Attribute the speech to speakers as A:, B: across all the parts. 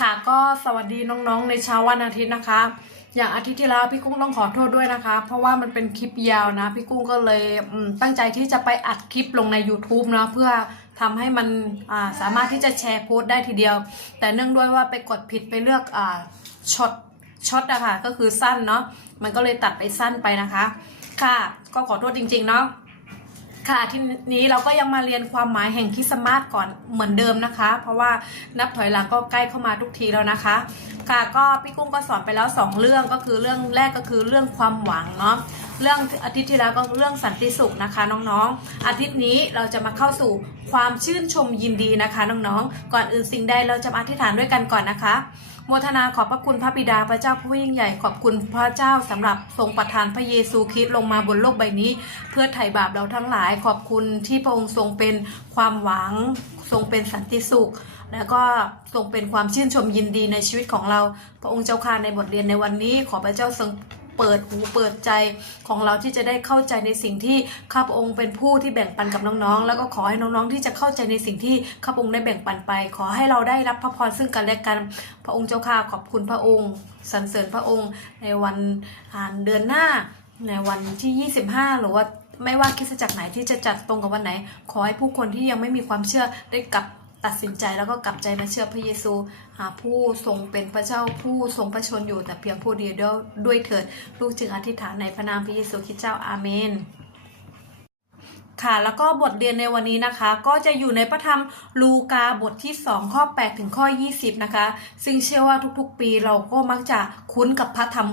A: ค่ะก็สวัสดีน้องๆในเช้าวันอาทิตย์นะคะ อย่างอาทิตย์ที่แล้วพี่กุ้งต้องขอโทษด้วยนะคะ เพราะว่ามันเป็นคลิปยาวนะ พี่กุ้งก็เลยตั้งใจที่จะไปอัดคลิปลงใน YouTube นะเพื่อทำให้มันาสามารถที่จะแชร์โพสต์ได้ทีเดียว แต่เนื่องด้วยว่าไปกดผิดไปเลือกอ่าช็อตช็อตอะค่ะก็คือสั้นเนาะมันก็เลยตัดไปสั้นไปนะคะ ค่ะ ก็ขอโทษจริงๆเนาะ ค่ะทีนี้เราก็ยังมาเรียนความหมายแห่งคริสต์มาสก่อนเหมือนเดิมนะคะ เพราะว่านับถอยหลังก็ใกล้เข้ามาทุกทีแล้วนะคะ ค่ะก็พี่กุ้งก็สอนไปแล้ว 2 เรื่องก็คือเรื่องแรกก็คือเรื่องความหวังเนาะเรื่องอาทิตย์ที่แล้วก็เรื่องสันติสุขนะคะน้องๆ อาทิตย์นี้เราจะมาเข้าสู่ความชื่นชมยินดีนะคะน้องๆ ก่อนอื่นสิ่งใดเราจะมาอธิษฐานด้วยกันก่อนนะคะ โมทนาขอบพระคุณพระบิดาพระเจ้าผู้ยิ่งใหญ่ขอบคุณพระเจ้าสำหรับทรงประทานพระเยซูคริสต์ลงมาบนโลกใบนี้ เพื่อไถ่บาปเราทั้งหลาย ขอบคุณที่พระองค์ทรงเป็นความหวัง ทรงเป็นสันติสุข และก็ทรงเป็นความชื่นชมยินดีในชีวิตของเรา พระองค์เจ้าค่ะในบทเรียนในวันนี้ขอพระเจ้าทรง เปิดหูเปิดใจของเราที่จะได้เข้าใจในสิ่งที่ข้าพระองค์เป็นผู้ที่แบ่งปันกับน้องๆ แล้วก็ขอให้น้องๆที่จะเข้าใจในสิ่งที่ข้าพระองค์ได้แบ่งปันไป ขอให้เราได้รับพระพรซึ่งกันและกัน พระองค์เจ้าค่ะขอบคุณพระองค์สรรเสริญพระองค์ในวันอ่าเดือนหน้าในวันที่ 25 หรือว่าไม่ว่าคริสจักรไหนที่จะจัดตรงกับวันไหน ขอให้ผู้คนที่ยังไม่มีความเชื่อได้กลับ ตัดสินใจแล้วก็กลับใจมาเชื่อพระเยซู หาผู้ทรงเป็นพระเจ้าผู้ทรงพระชนอยู่แต่เพียงผู้เดียวด้วยเถิด ลูกจึงอธิษฐานในพระนามพระเยซูคริสต์เจ้าอาเมนค่ะแล้วก็บทเรียนในวันนี้นะคะ ก็จะอยู่ในพระธรรมลูกาบทที่ 2 ข้อ 8 ถึงข้อ 20 นะคะ ซึ่งเชื่อว่าทุกๆปีเราก็มักจะคุ้นกับพระธรรม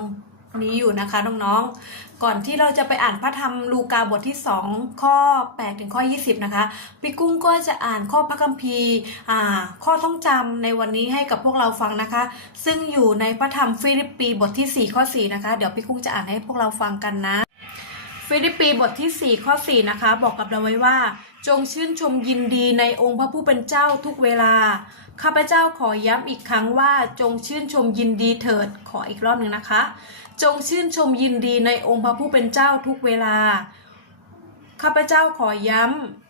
A: นี้อยู่นะคะน้องๆ ก่อนที่เราจะไปอ่านพระธรรมลูกาบทที่ 2 ข้อ 8 ถึงข้อ 20 นะคะพี่กุ้งก็จะอ่านข้อพระคัมภีร์ข้อท่องจำในวันนี้ให้กับพวกเราฟังนะคะ ซึ่งอยู่ในพระธรรมฟิลิปปีบทที่ 4 ข้อ 4 นะคะ เดี๋ยวพี่กุ้งจะอ่านให้พวกเราฟังกันนะ ฟิลิปปีบทที่ 4 ข้อ 4 นะคะ บอกกับเราไว้ว่า จงชื่นชมยินดีในองค์พระผู้เป็นเจ้าทุกเวลา ข้าพเจ้าขอย้ำอีกครั้งว่าจงชื่นชมยินดีเถิดขออีกรอบหนึ่งนะคะ จงชื่นชมยินดีในองค์พระผู้เป็นเจ้าทุกเวลา ข้าพเจ้าขอย้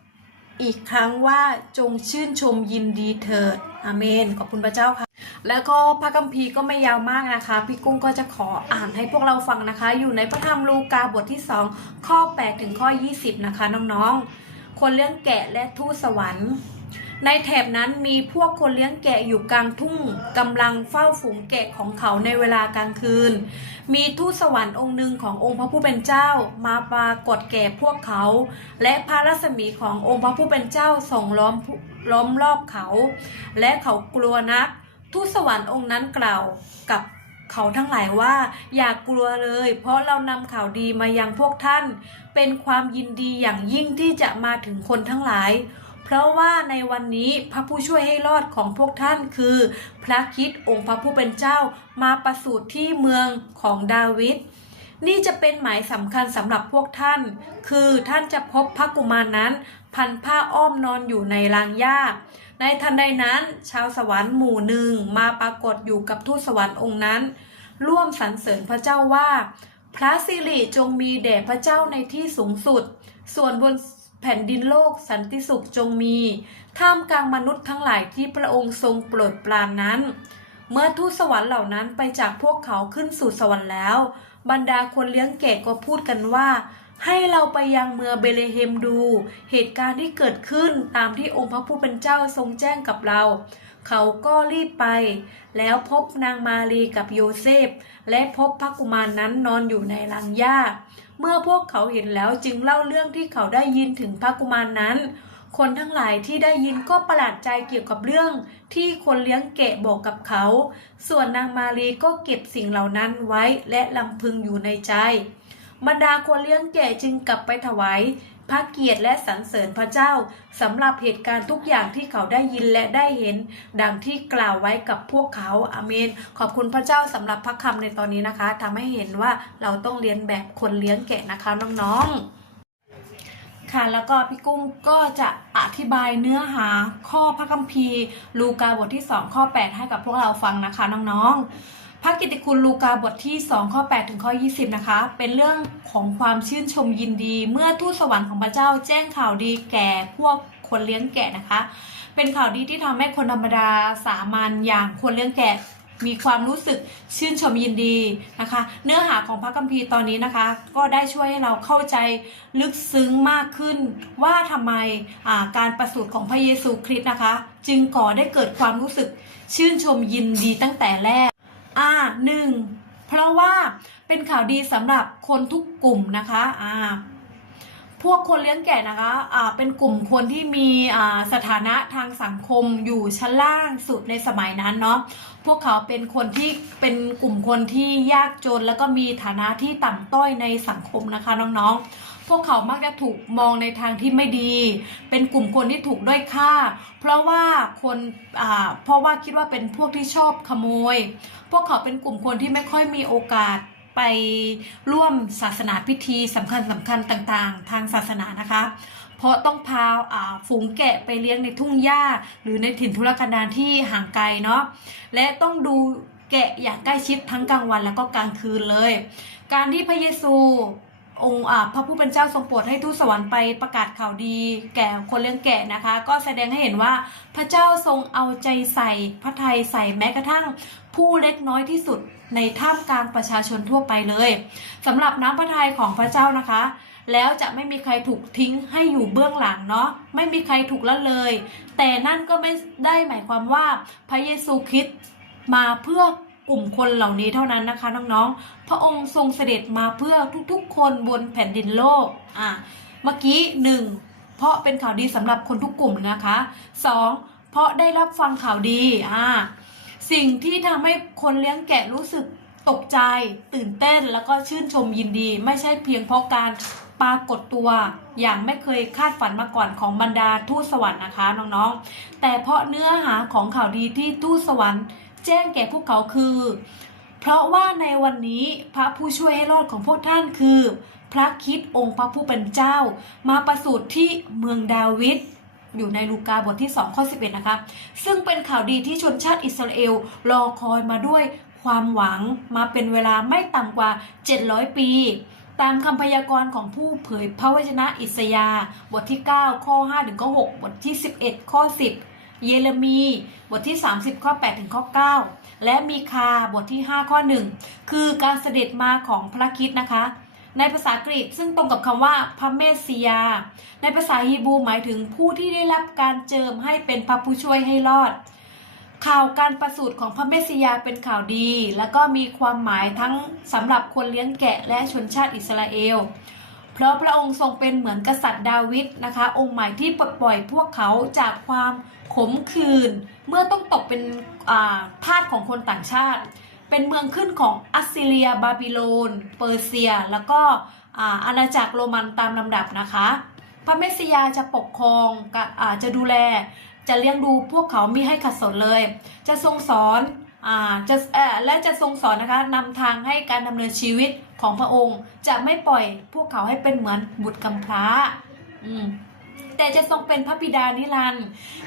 A: ำอีกครั้งว่าจงชื่นชมยินดีเถิดอาเมนขอบคุณพระเจ้าค่ะ แล้วก็พระคัมภีร์ก็ไม่ยาวมากนะคะ พี่กุ้งก็จะขออ่านให้พวกเราฟังนะคะ อยู่ในพระธรรมลูกาบทที่ 2 ข้อ 8 ถึงข้อ 20 นะคะน้องๆ คนเลี้ยงแกะและทูตสวรรค์ ในแถบนั้นมีพวกคนเลี้ยงแกะอยู่กลางทุ่งกำลังเฝ้าฝูงแกะของเขาในเวลากลางคืน มีทูตสวรรค์องค์หนึ่งขององค์พระผู้เป็นเจ้ามาปรากฏแก่พวกเขา และพระรัศมีขององค์พระผู้เป็นเจ้าส่องล้อมล้อมรอบเขา และเขากลัวนักทูตสวรรค์องค์นั้นกล่าวกับเขาทั้งหลายว่าอย่ากกลัวเลย เพราะเรานำข่าวดีมายังพวกท่าน เป็นความยินดีอย่างยิ่งที่จะมาถึงคนทั้งหลาย ราะว่าในวันนี้พระผู้ช่วยให้รอดของพวกท่านคือ พระคิดองค์พระผู้เป็นเจ้ามาประสูติที่เมืองของดาวิดนี่จะเป็นหมายสำคัญสำหรับพวกท่าน คือท่านจะพบพระกุมารนั้น พันผ้าอ้อมนอนอยู่ในรางหญ้า ในทันใดนั้น ชาวสวรรค์หมู่หนึ่งมาปรากฏอยู่กับทูตสวรรค์องค์นั้น ร่วมสรรเสริญพระเจ้าว่า พระสิริจงมีแด่พระเจ้าในที่สูงสุด ส่วนบน แผ่นดินโลกสันติสุขจงมี ท่ามกลางมนุษย์ทั้งหลายที่พระองค์ทรงโปรดปรานนั้น เมื่อทูตสวรรค์เหล่านั้นไปจากพวกเขาขึ้นสู่สวรรค์แล้ว บรรดาคนเลี้ยงแกะก็พูดกันว่า ให้เราไปยังเมืองเบเลเฮมดู เหตุการณ์ที่เกิดขึ้นตามที่องค์พระผู้เป็นเจ้าทรงแจ้งกับเรา เขาก็รีบไป แล้วพบนางมารีกับโยเซฟ และพบพระกุมารนนั้นนอนอยู่ในรังหญ้า เมื่อพวกเขาเห็นแล้วจึงเล่าเรื่องที่เขาได้ยินถึงพระกุมารนั้น คนทั้งหลายที่ได้ยินก็ประหลาดใจเกี่ยวกับเรื่อง ที่คนเลี้ยงแกะบอกกับเขา ส่วนนางมารีก็เก็บสิ่งเหล่านั้นไว้และลำพึงอยู่ในใจ บรรดาคนเลี้ยงแกะจึงกลับไปถวาย พระเกียรติและสรรเสริญพระเจ้าสำหรับเหตุการณ์ทุกอย่างที่เขาได้ยินและได้เห็น ดังที่กล่าวไว้กับพวกเขาอาเมน ขอบคุณพระเจ้าสำหรับพระคำในตอนนี้นะคะทำให้เห็นว่าเราต้องเรียนแบบคนเลี้ยงแกะนะคะน้องๆค่ะแล้วก็พี่กุ้งก็จะอธิบายเนื้อหาข้อพระคัมภีร์ ลูกาบทที่ 2 ข้อ 8 ให้กับพวกเราฟังนะคะน้องๆ พระกิติคุณลูกาบทที่ 2 ข้อ 8 ถึงข้อ 20 นะคะ เป็นเรื่องของความชื่นชมยินดี เมื่อทูตสวรรค์ของพระเจ้าแจ้งข่าวดีแก่พวกคนเลี้ยงแกะนะคะ เป็นข่าวดีที่ทำให้คนธรรมดาสามัญอย่างคนเลี้ยงแกะมีความรู้สึกชื่นชมยินดีนะคะ เนื้อหาของพระคัมภีร์ตอนนี้นะคะ ก็ได้ช่วยให้เราเข้าใจลึกซึ้งมากขึ้น ว่าทำไมาการประสูติของพระเยซูคริสต์นะคะ จึงก่อได้เกิดความรู้สึกชื่นชมยินดีตั้งแต่แรก อ่าหนึ่งเพราะว่าเป็นข่าวดีสำหรับคนทุกกลุ่มนะคะอ่าพวกคนเลี้ยงแกะนะคะอ่าเป็นกลุ่มคนที่มีอ่าสถานะทางสังคมอยู่ชั้นล่างสุดในสมัยนั้นเนาะ พวกเขาเป็นคนที่เป็นกลุ่มคนที่ยากจน แล้วก็มีฐานะที่ต่ำต้อยในสังคมนะคะน้องๆ พวกเขามักจะถูกมองในทางที่ไม่ดี เป็นกลุ่มคนที่ถูกด้อยค่า เพราะว่าคนเพราะว่าคิดว่าเป็นพวกที่ชอบขโมย พวกเขาเป็นกลุ่มคนที่ไม่ค่อยมีโอกาสไปร่วมศาสนาพิธีสำคัญสำคัญต่างๆ ทางศาสนานะคะ เพราะต้องพาฝูงแกะไปเลี้ยงในทุ่งหญ้า หรือในถิ่นทุรกันดารที่ห่างไกลเนาะและต้องดูแกะอย่างใกล้ชิดทั้งกลางวันแล้วก็กลางคืนเลย การที่พระเยซู องค์พระผู้เป็นเจ้าทรงโปรดให้ทูตสวรรค์ไปประกาศข่าวดี แก่คนเลี้ยงแกะนะคะ ก็แสดงให้เห็นว่าพระเจ้าทรงเอาใจใส่พระทัยใส่แม้กระทั่งผู้เล็กน้อยที่สุดในท่ามกลางประชาชนทั่วไปเลยสำหรับน้ำพระทัยของพระเจ้านะคะ แล้วจะไม่มีใครถูกทิ้งให้อยู่เบื้องหลังเนาะไม่มีใครถูกละเลย แต่นั่นก็ไม่ได้หมายความว่าพระเยซูคริสต์มาเพื่อ กลุ่มคนเหล่านี้เท่านั้นนะคะน้องๆ พระองค์ทรงเสด็จมาเพื่อทุกๆ คนบนแผ่นดินโลก อะ เมื่อกี้หนึ่งเพราะเป็นข่าวดีสำหรับคนทุกกลุ่มนะคะสองเพราะได้รับฟังข่าวดี อ่า สิ่งที่ทำให้คนเลี้ยงแกะรู้สึกตกใจ ตื่นเต้นแล้วก็ชื่นชมยินดี ไม่ใช่เพียงเพราะการปรากฏตัว อย่างไม่เคยคาดฝันมาก่อนของบรรดาทูตสวรรค์นะคะน้องๆ แต่เพราะเนื้อหาของข่าวดีที่ทูตสวรรค์ แจ้งแก่พวกเขาคือ เพราะว่าในวันนี้พระผู้ช่วยให้รอดของพวกท่านคือ พระคิดองค์พระผู้เป็นเจ้า มาประสูติที่เมืองดาวิดอยู่ในลูกาบทที่2ข้อ11นะครับซึ่งเป็นข่าวดีที่ชนชาติอิสราเอลรอคอยมาด้วยความหวังมาเป็นเวลาไม่ต่ำกว่า 700 ปี ตามคำพยากรณ์ของผู้เผยพระวจนะอิสยาห์บทที่ 9 ข้อ5ถึงข้อ6บทที่ 11 ข้อ 10 เยเรมีบทที่ 30 ข้อ 8 ถึงข้อ 9 และมีคาบทที่ 5 ข้อ 1 คือการเสด็จมาของพระคิดนะคะ ในภาษากรีกซึ่งตรงกับคำว่าพระเมสสิยา ในภาษาฮีบรูหมายถึงผู้ที่ได้รับการเจิมให้เป็นพระผู้ช่วยให้รอด ข่าวการประสูติของพระเมสสิยาเป็นข่าวดี และก็มีความหมายทั้งสำหรับคนเลี้ยงแกะและชนชาติอิสราเอล เพราะพระองค์ทรงเป็นเหมือนกษัตริย์ดาวิดนะคะ องค์ใหม่ที่ปลดปล่อยพวกเขาจากความขมขื่นเมื่อต้องตกเป็นทาสของคนต่างชาติ เป็นเมืองขึ้นของอัสซีเรีย บาบิโลน เปอร์เซีย แล้วก็อาอาณาจักรโรมันตามลำดับนะคะ พระเมสสิยาจะปกครองอาจะดูแล จะเลี้ยงดูพวกเขาม่ให้ขัดสนเลย จะทรงสอนอาจะเออและจะทรงสอนนะคะนำทางให้การดำเนินชีวิตของพระองค์จะไม่ปล่อยพวกเขาให้เป็นเหมือนบุตรกำพร้า อืมแต่จะทรงเป็นพระบิดานิรันดร์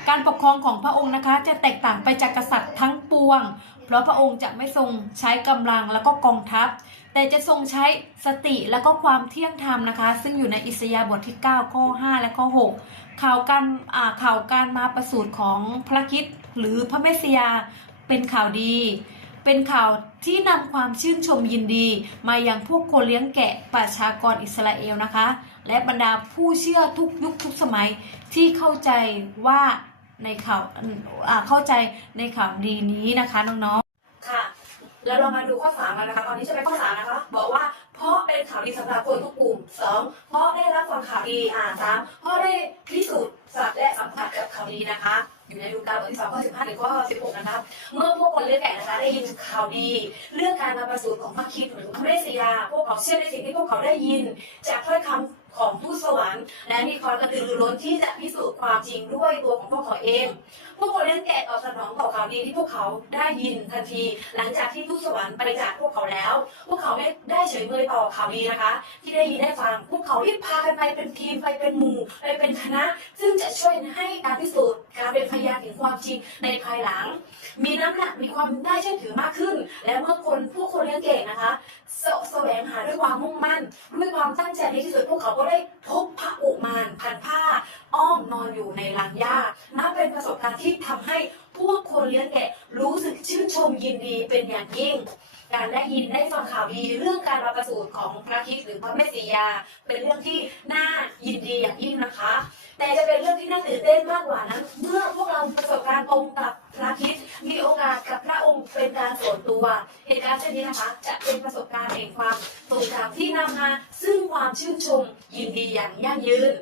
A: การปกครองของพระองค์นะคะ จะแตกต่างไปจากกษัตริย์ทั้งปวง เพราะพระองค์จะไม่ทรงใช้กำลังแล้วก็กองทัพ แต่จะทรงใช้สติแล้วก็ความเที่ยงธรรมนะคะ ซึ่งอยู่ในอิสยาบทที่ 9 ข้อ 5 และข้อ 6 ข่าวการอ่าข่าวการมาประสูติของพระคิดหรือพระเมสสิยาเป็นข่าวดี เป็นข่าวที่นำความชื่นชมยินดี มายังพวกคนเลี้ยงแกะประชากรอิสราเอลนะคะ และบรรดาผู้เชื่อทุกยุคทุกสมัยที่เข้าใจว่าในข่าวอ่าเข้าใจในข่าวดีนี้นะคะน้องๆ
B: ค่ะแล้วเรามาดูข้อสามกันนะคะ ตอนนี้จะเป็นข้อสามนะคะ บอกว่าเพราะเป็นข่าวดีสำหรับคนทุกกลุ่มสองเพราะได้รับฟังข่าวดีอ่าสามเพราะได้พิสูจน์สัตว์และสัมผัสกับข่าวดีนะคะ อยู่ในลูกาบทที่สองข้อสิบห้าถึงข้อสิบหกนะครับ เมื่อพวกคนเลือกแก่นะคะได้ยินข่าวดี เรื่องการมาประสูติของพระคิดหรือพระเมสยา พวกเขาเชื่อในสิ่งที่พวกเขาได้ยิน จากถ้อยคำ ของผู้สวรรค์และมีความกระตือรือร้นที่จะพิสูจน์ความจริงด้วยตัวของพวกเขาเอง พวกคนเลี้ยงแกะตอบสนองต่อข่าวดีที่พวกเขาได้ยินทันที หลังจากที่ทูตสวรรค์ไปจากพวกเขาแล้ว พวกเขาไม่ได้เฉยเมยต่อข่าวดีนะคะ ที่ได้ยินได้ฟัง พวกเขารีบพากันไปเป็นทีมไปเป็นหมู่ไปเป็นคณะ ซึ่งจะช่วยให้การพิสูจน์การเป็นพยานถึงความจริงในภายหลัง มีน้ำหนักมีความน่าเชื่อถือมากขึ้น และเมื่อคนผู้คนเลี้ยงเก่งนะคะสแสวงหาด้วยความมุ่งมั่นด้วยความตั้งใจในที่สุดพวกเขาก็ได้พบพระอุมานพันผ้า อ้อมนอนอยู่ในรังหญ้านับเป็นประสบการณ์ที่ทำให้พวกคนเลี้ยงแกะรู้สึกชื่นชมยินดีเป็นอย่างยิ่ง การได้ยินได้ฟังข่าวดีเรื่องการมาประสูติของพระคริสต์หรือพระแม่สียา เป็นเรื่องที่น่ายินดีอย่างยิ่งนะคะ แต่จะเป็นเรื่องที่น่าตื่นเต้นมากกว่านั้น เมื่อพวกเราประสบการณ์ตรงกับพระคริสต์มีโอกาสกับ เป็นการส่วนตัว เหตุการณ์เช่นนี้นะคะ จะเป็นประสบการณ์แห่งความทรงจำที่นำมาซึ่งความชื่นชมยินดีอย่างยั่งยืน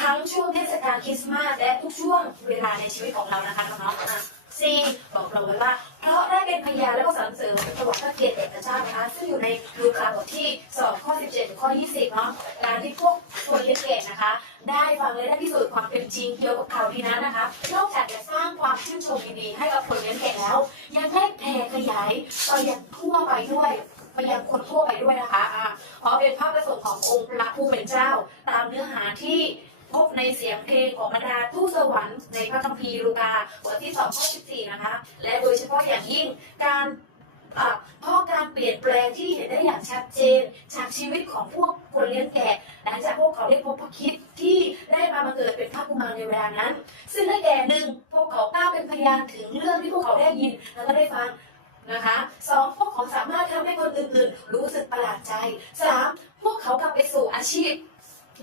B: ทั้งช่วงเทศกาลคริสต์มาสและทุกช่วงเวลาในชีวิตของเรานะคะน้องๆอะซีบอกเราไว้ว่า เพราะได้เป็นพยานและก็สรรเสริญถวายพระเกียรติแด่พระเจ้านะคะซึ่งอยู่ในลูกาบทที่2ข้อ 17ถึงข้อ 20 เนาะการที่พวกคนเลียงแกะนะคะ ได้ฟังและได้พิสูจน์ความเป็นจริงเกี่ยวกับข่าวดีนั้นนะคะ นอกจากจะสร้างความชื่นชมยินดีให้กับคนเลี้ยงแกะแล้วายไปยังทั่วไปด้วยไปยังคนทั่วไปด้วยนะคะอ่าเพราะเป็นภาพประสงค์ขององค์พระผู้เป็นเจ้า ตามเนื้อหาที่พบในเสียงเพลงของบรรดาทูตสวรรค์ในพระคัมภีร์ลูกาบทที่2ข้อ14นะคะ และโดยเฉพาะอย่างยิ่งการเพราะการเปลี่ยนแปลงที่เห็นได้อย่างชัดเจนจากชีวิตของพวกคนเลี้ยงแกะหลังจากพวกเขาได้พบพระคิดที่ได้มาบังเกิดเป็นพระกุมารในเวลานั้น ซึ่งได้แก่หนึ่งพวกเขากล้าเป็นพยานถึงเรื่องที่พวกเขาได้ยินแล้วก็ได้ฟัง นะคะสองพวกเขาสามารถทำให้คนอื่นๆ รู้สึกประหลาดใจสามพวกเขากลับไปสู่อาชีพ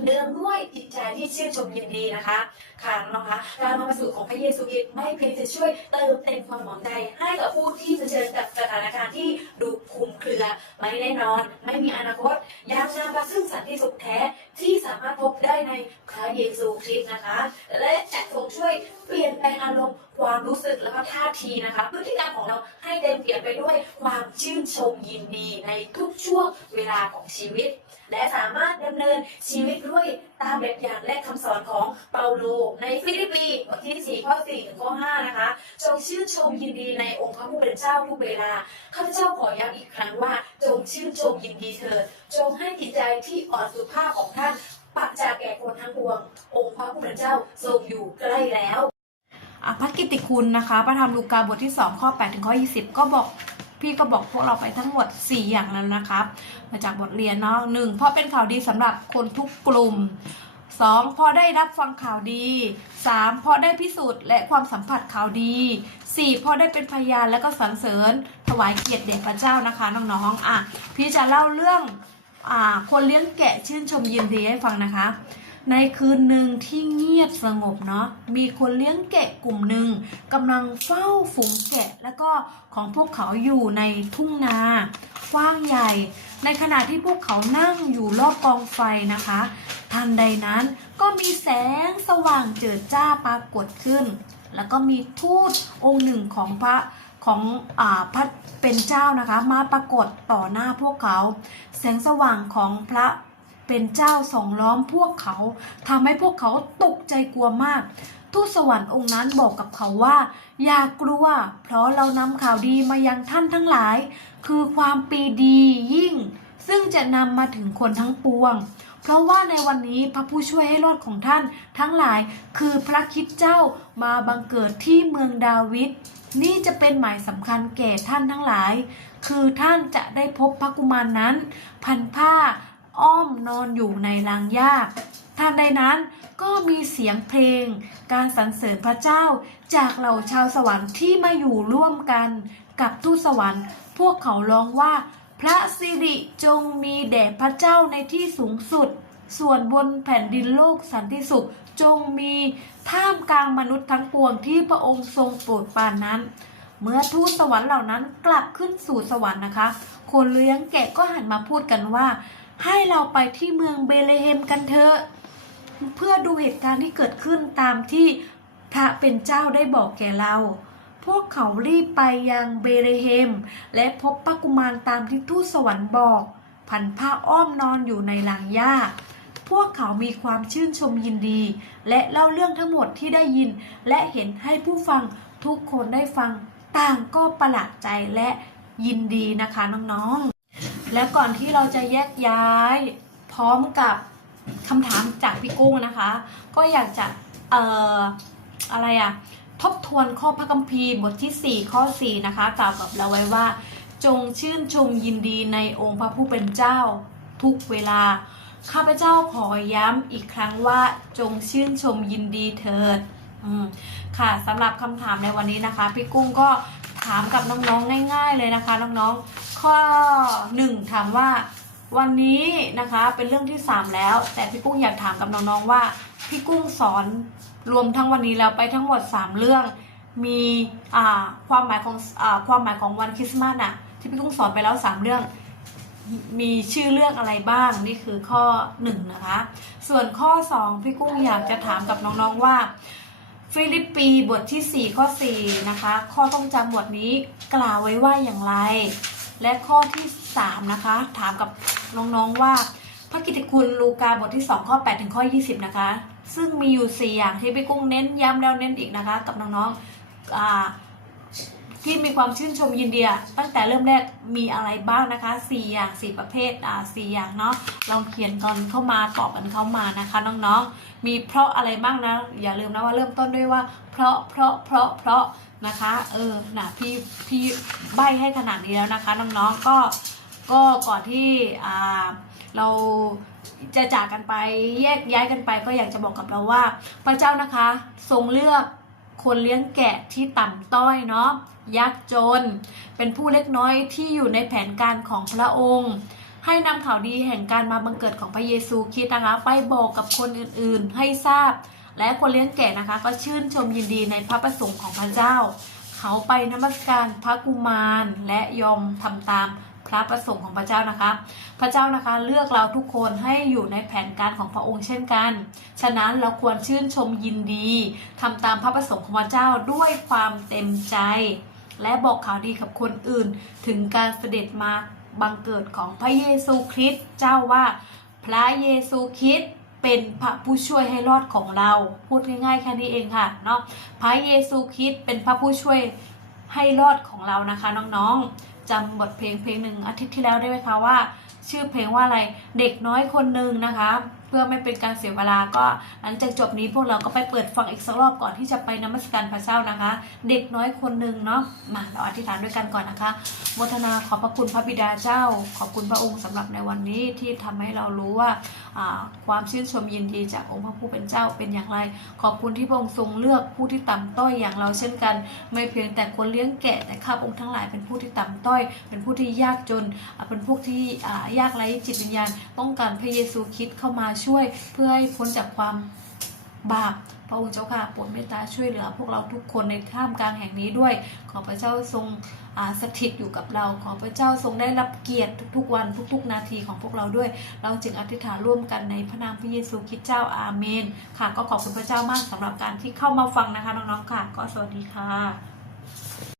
B: เดิมด้วยจิตใจที่ชื่นชมยินดีนะคะค่ะนะคะการมาประสูติของพระเยซูคริสต์ไม่เพียงจะช่วยเติมเต็มความหวังใจให้กับผู้ที่เผชิญกับสถานการณ์ที่ดูคุมเครือ ไม่แน่นอน ไม่มีอนาคตยังนำมาซึ่งสันติสุขแท้ที่สามารถพบได้ในพระเยซูคริสต์นะคะ และจะทรงช่วยเปลี่ยนแปลงอารมณ์ความรู้สึกแล้วก็ท่าทีนะคะพฤติกรรมของเราให้เต็มเปี่ยมไปด้วยความชื่นชมยินดีในทุกช่วงเวลาของชีวิต และสามารถดำเนินชีวิตด้วยตามแบบอย่างและคำสอนของเปาโล ในฟิลิปปีบทที่4ข้อ4ถึงข้อ5นะคะจงชื่นชมยินดีในองค์พระผู้เป็นเจ้าทุกเวลาข้าพเจ้าขอย้ำอีกครั้งว่า จงชื่นชมยินดีเถิดจงให้จิตใจที่อ่อนสุภาพของท่านปักจากแก่คนทั้งปวง องค์พระผู้เป็นเจ้าทรงอยู่ใกล้แล้ว
A: อะพระกิตติคุณนะคะ พระธรรมลูกาบทที่ 2 ข้อ 8 ถึงข้อ 20 ก็บอก พี่ก็บอกพวกเราไปทั้งหมด 4 อย่างแล้วนะครับ มาจากบทเรียนเนาะหนึ่งเพราะเป็นข่าวดีสำหรับคนทุกกลุ่ม 2. พราะได้รับฟังข่าวดี 3. พราะได้พิสูจน์และความสัมผัสข่าวดี 4. พราะได้เป็นพยานและก็สรรเสริญถวายเกียรติแด่พระเจ้านะคะน้องๆอะพี่จะเล่าเรื่องอ่าคนเลี้ยงแกะชื่นชมยินดีให้ฟังนะคะ ในคืนหนึ่งที่เงียบสงบเนาะมีคนเลี้ยงแกะกลุ่มหนึ่งกำลังเฝ้าฝูงแกะ แล้วก็ของพวกเขาอยู่ในทุ่งนากว้างใหญ่ ในขณะที่พวกเขานั่งอยู่รอบกองไฟนะคะ ทันใดนั้นก็มีแสงสว่างเจิดจ้าปรากฏขึ้น แล้วก็มีทูตองค์หนึ่งของพระของอ่าพระเป็นเจ้านะคะ มาปรากฏต่อหน้าพวกเขา แสงสว่างของพระ เป็นเจ้าส่องล้อมพวกเขาทำให้พวกเขาตกใจกลัวมาก ทูตสวรรค์องค์นั้นบอกกับเขาว่า อย่ากลัว เพราะเรานำข่าวดีมายังท่านทั้งหลาย คือความปีดียิ่ง ซึ่งจะนำมาถึงคนทั้งปวง เพราะว่าในวันนี้พระผู้ช่วยให้รอดของท่านทั้งหลาย คือพระคิดเจ้ามาบังเกิดที่เมืองดาวิดนี่จะเป็นหมายสำคัญแก่ท่านทั้งหลาย คือท่านจะได้พบพระกุมารนนั้น พันผ้า อ้อมนอนอยู่ในรางหญ้าท่านใดนั้นก็มีเสียงเพลง การสรรเสริญพระเจ้าจากเหล่าชาวสวรรค์ที่มาอยู่ร่วมกันกับทูตสวรรค์ พวกเขาร้องว่า พระสิริจงมีแด่พระเจ้าในที่สูงสุด ส่วนบนแผ่นดินโลกสันติสุขจงมีท่ามกลางมนุษย์ทั้งปวงที่พระองค์ทรงโปรดปานนั้น เมื่อทูตสวรรค์เหล่านั้นกลับขึ้นสู่สวรรค์นะคะ คนเลี้ยงแกะก็หันมาพูดกันว่า ให้เราไปที่เมืองเบเลเฮมกันเถอะเพื่อดูเหตุการณ์ที่เกิดขึ้นตามที่พระเป็นเจ้าได้บอกแก่เรา พวกเขารีบไปยังเบเลเฮม และพบพระกุมารตามที่ทูตสวรรค์บอกพันผ้าอ้อมนอนอยู่ในหลังหญ้า พวกเขามีความชื่นชมยินดี และเล่าเรื่องทั้งหมดที่ได้ยิน และเห็นให้ผู้ฟังทุกคนได้ฟัง ต่างก็ประหลาดใจและยินดีนะคะน้องๆ และก่อนที่เราจะแยกย้ายพร้อมกับคำถามจากพี่กุ้งนะคะ ก็อยากจะเอ่ออะไรอะทบทวนข้อพระคัมภีร์บทที่ 4 ข้อ 4 นะคะ กล่าวกับเราไว้ว่า จงชื่นชมยินดีในองค์พระผู้เป็นเจ้าทุกเวลา ข้าพเจ้าขอย้ำอีกครั้งว่าจงชื่นชมยินดีเถิดอืมค่ะสำหรับคำถามในวันนี้นะคะ พี่กุ้งก็ถามกับน้องๆง่าย ๆ เลยนะคะ น้องๆ ข้อ 1 ถามว่า วันนี้นะคะเป็นเรื่องที่ 3 แล้ว แต่พี่กุ้งอยากถามกับน้องๆว่า พี่กุ้งสอนรวมทั้งวันนี้แล้วไปทั้งหมด 3 เรื่อง มีความหมายของอความหมายของวันคริสต์มาสน่ะที่พี่กุ้งสอนไปแล้ว 3 เรื่อง มีชื่อเรื่องอะไรบ้าง นี่คือข้อ 1 นะคะ ส่วนข้อ 2 พี่กุ้งอยากจะถามกับน้องๆว่าฟิลิปปีบทที่ 4 ข้อ 4 นะคะ ข้อต้องจำบทนี้กล่าวไว้ว่าอย่างไร และข้อที่ 3 นะคะ ถามกับน้องๆว่าพระกิตติคุณลูกาบทที่ 2 ข้อ 8 ถึงข้อ 20 นะคะ ซึ่งมีอยู่ 4 อย่างที่พี่กุ้งเน้นย้ำแล้วเน้นอีกนะคะ กับน้องๆที่มีความชื่นชมยินดีตั้งแต่เริ่มแรกมีอะไรบ้างนะคะ 4 อย่าง 4 ประเภทอ่า4อย่างเนาะลองเขียนกันเข้ามาตอบกันเข้ามานะคะ น้องๆ มีเพราะอะไรบ้างนะ อย่าลืมนะว่าเริ่มต้นด้วยว่า เพราะเพราะเพราะเพราะ นะคะ เออนะพี่พี่ใบให้ขนาดนี้แล้วนะคะน้องๆก็ก็ก่อนที่อ่าเราจะจากกันไปแยกย้ายกันไป ก็อยากจะบอกกับเราว่า พระเจ้านะคะทรงเลือกคนเลี้ยงแกะที่ต่ำต้อยเนาะยากจน เป็นผู้เล็กน้อยที่อยู่ในแผนการของพระองค์ ให้นำข่าวดีแห่งการมาบังเกิดของพระเยซูคริสต์นะคะไปบอกกับคนอื่นๆ ให้ทราบ และคนเลี้ยงแกะนะคะ ก็ชื่นชมยินดีในพระประสงค์ของพระเจ้า เขาไปนมัสการพระกุมารและยอมทำตามพระประสงค์ของพระเจ้านะคะ พระเจ้านะคะเลือกเราทุกคนให้อยู่ในแผนการของพระองค์เช่นกัน ฉะนั้นเราควรชื่นชมยินดีทำตามพระประสงค์ของพระเจ้าด้วยความเต็มใจ และบอกข่าวดีกับคนอื่น ถึงการเสด็จมาบังเกิดของพระเยซูคริสต์เจ้าว่าพระเยซูคริสต์ เป็นพระผู้ช่วยให้รอดของเรา พูดง่ายๆแค่นี้เองค่ะเนาะพระเยซูคริสต์เป็นพระผู้ช่วยให้รอดของเรานะคะ น้องๆจำบทเพลงเพลงหนึ่งอาทิตย์ที่แล้วได้ไหมคะว่า ชื่อเพลงว่าอะไรเด็กน้อยคนหนึ่งนะคะ เพื่อไม่เป็นการเสียเวลาก็หลังจากจบนี้พวกเราก็ไปเปิดฟังอีกสักรอบก่อนที่จะไปนมัสการพระเจ้านะคะ เด็กน้อยคนหนึ่งเนาะมาเราอธิษฐานด้วยกันก่อนนะคะโมทนาขอบพระคุณพระบิดาเจ้า ขอบคุณพระองค์สำหรับในวันนี้ที่ทำให้เรารู้ว่าความชื่นชมยินดีจากองค์พระผู้เป็นเจ้าเป็นอย่างไร ขอบคุณที่พระองค์ทรงเลือกผู้ที่ต่ำต้อยอย่างเราเช่นกัน ไม่เพียงแต่คนเลี้ยงแกะแต่ข้าพระองค์ทั้งหลายเป็นผู้ที่ต่ำต้อย เป็นผู้ที่ยากจนเป็นพวกที่ยากไร้จิตวิญญาณต้องการพระเยซูคริสต์เข้ามาช่วยเพื่อให้พ้นจากความบาปพระองค์เจ้าค่ะโปรดเมตตาช่วยเหลือ พวกเราทุกคนในท่ามกลางแห่งนี้ด้วย ขอพระเจ้าทรงสถิตอยู่กับเรา ขอพระเจ้าทรงได้รับเกียรติทุกๆวันทุก ๆ นาทีของพวกเราด้วย เราจึงอธิษฐานร่วมกันในพระนามพระเยซูคริสต์เจ้าอาเมน ค่ะ ก็ขอบคุณพระเจ้ามากสำหรับการที่เข้ามาฟังนะคะน้องๆค่ะ ก็สวัสดีค่ะ